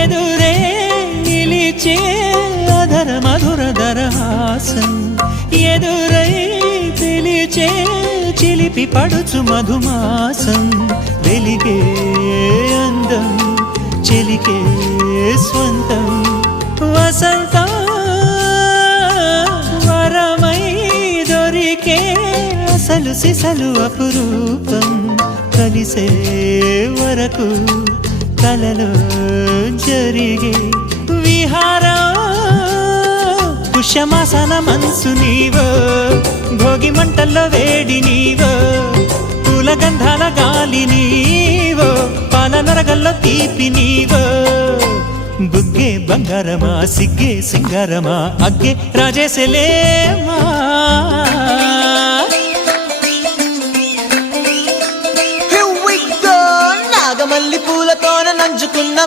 ఎదురే నిలిచే అధర మధుర దరహాసం ఎదురై పిలిచే చిలిపి పడుచు మధుమాసం వెలిగే అందం చెలికే స్వంతం వసంతం వరమై దొరికే అసలు సిసలు అపురూపం కలిసే వరకు కలలో జరిగే విహారం పుష్యమాసన మనసు నీవో భోగి మంటల్లో వేడి నీవో పూల గంధాల గాలి నీవో పాల నరగల్లో తీపి నీవో బుగ్గే బంగారమా సిగ్గే సింగారమా అగ్గే రాజేసలేమా నాగమల్లి పూలతోన నంచుకున్న